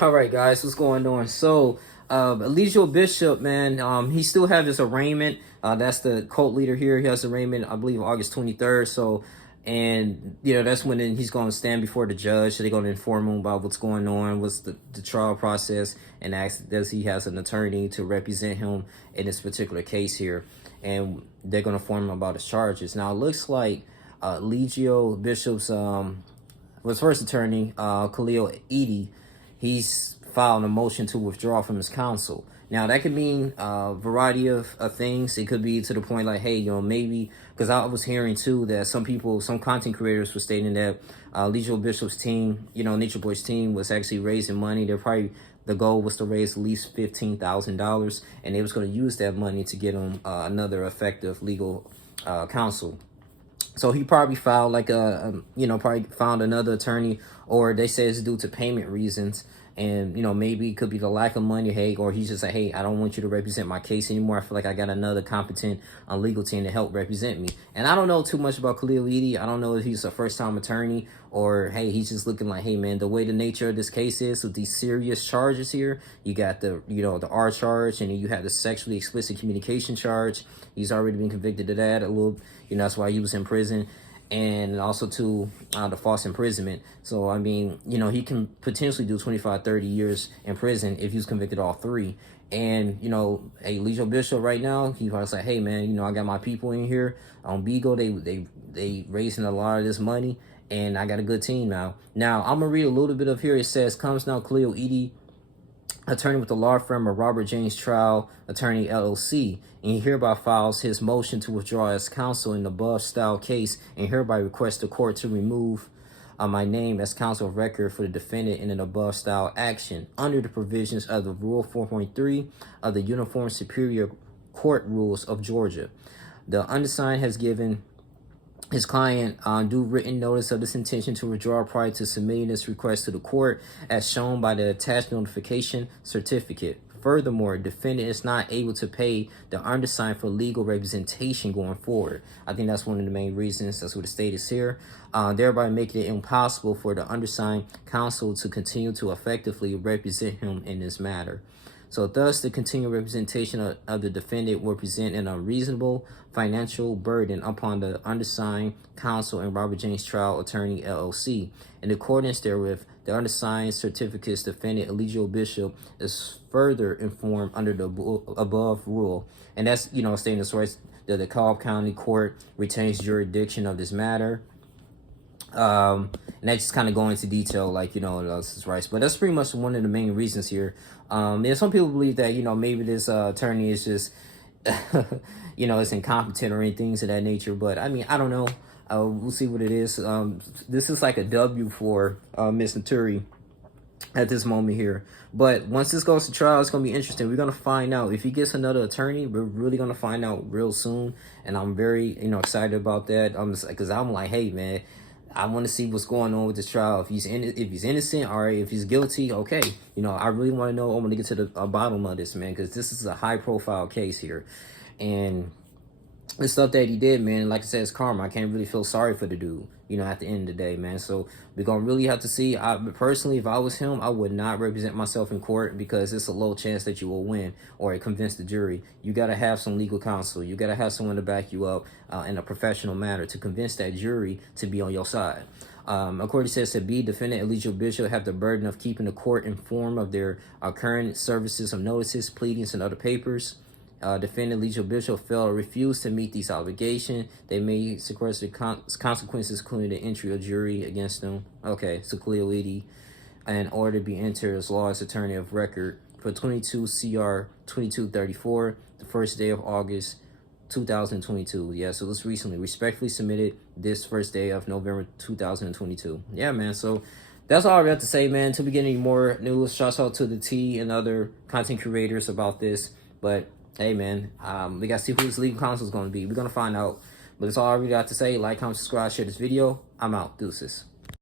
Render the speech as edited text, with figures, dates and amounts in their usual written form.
All right, guys, what's going on? So, Eligio Bishop, man, he still have his arraignment. That's the cult leader here. He has arraignment, I believe, August 23rd. So, and that's when he's going to stand before the judge. So they're going to inform him about what's going on, what's the trial process, and ask does he has an attorney to represent him in this particular case here. And they're going to inform him about his charges. Now, it looks like Eligio Bishop's was first attorney, Khalil Edie. He's filed a motion to withdraw from his counsel. Now, that could mean a variety of things. It could be to the point like, hey, maybe, because I was hearing too that some content creators were stating that Eligio Bishop's team, Nature Boy's team was actually raising money. The goal was to raise at least $15,000, and they was going to use that money to get him another effective legal counsel. So he probably filed probably found another attorney, or they say it's due to payment reasons. And, maybe it could be the lack of money, hey, or he's just like, hey, I don't want you to represent my case anymore. I feel like I got another competent legal team to help represent me. And I don't know too much about Khalil Edie. I don't know if he's a first-time attorney or, hey, he's just looking like, hey, man, the way the nature of this case is with these serious charges here, you got the R charge, and then you have the sexually explicit communication charge. He's already been convicted of that a little, that's why he was in prison. And also to the false imprisonment. So, I mean, he can potentially do 25, 30 years in prison if he was convicted of all three. And, hey, Eligio Bishop right now, he was like, hey, man, I got my people in here on Beagle. They raising a lot of this money, and I got a good team now. Now, I'm going to read a little bit of here. It says, comes now Khalil Edie, attorney with the law firm of Robert James Trial Attorney LLC, and he hereby files his motion to withdraw as counsel in the above style case, and hereby requests the court to remove my name as counsel of record for the defendant in an above style action under the provisions of the Rule 4.3 of the Uniform Superior Court Rules of Georgia. The undersigned has given his client due written notice of this intention to withdraw prior to submitting this request to the court as shown by the attached notification certificate. Furthermore, defendant is not able to pay the undersigned for legal representation going forward. I think that's one of the main reasons. That's what the state is here, thereby making it impossible for the undersigned counsel to continue to effectively represent him in this matter. So thus, the continued representation of the defendant will present an unreasonable financial burden upon the undersigned counsel and Robert James Trial Attorney LLC. In accordance therewith, the undersigned certificate's defendant, Eligio Bishop, is further informed under the above rule. And that's, stating the source that the Cobb County Court retains jurisdiction of this matter. And that just kind of go into detail, like, his rights. But that's pretty much one of the main reasons here. Some people believe that, maybe this attorney is just, is incompetent or anything of that nature. But, I mean, I don't know. We'll see what it is. This is like a W for Ms. Naturi at this moment here. But once this goes to trial, it's going to be interesting. We're going to find out if he gets another attorney. We're really going to find out real soon. And I'm very, excited about that. Because I'm like, hey, man, I want to see what's going on with this trial. If he's innocent, or if he's guilty, okay. I really want to know. I want to get to the bottom of this, man, because this is a high-profile case here. And the stuff that he did, man, like I said, it's karma. I can't really feel sorry for the dude, at the end of the day, man. So we're going to really have to see. Personally, if I was him, I would not represent myself in court because it's a low chance that you will win or convince the jury. You got to have some legal counsel. You got to have someone to back you up in a professional manner to convince that jury to be on your side. According to SSB, defendant Eligio Bishop have the burden of keeping the court informed of their current services of notices, pleadings, and other papers. Defendant Eligio Bishop failed or refused to meet these obligations. They may sequester consequences, including the entry of jury against them. Okay, so Khalil Edie, in order to be entered as law as attorney of record for 22 CR 2234, the first day of August 2022. Yeah, so this recently respectfully submitted this first day of November 2022. Yeah, man, so that's all I have to say, man. Until we get any more news, shout out to the T and other content creators about this. But hey, man, we got to see who this legal counsel is going to be. We're going to find out. But that's all I really got to say. Like, comment, subscribe, share this video. I'm out. Deuces.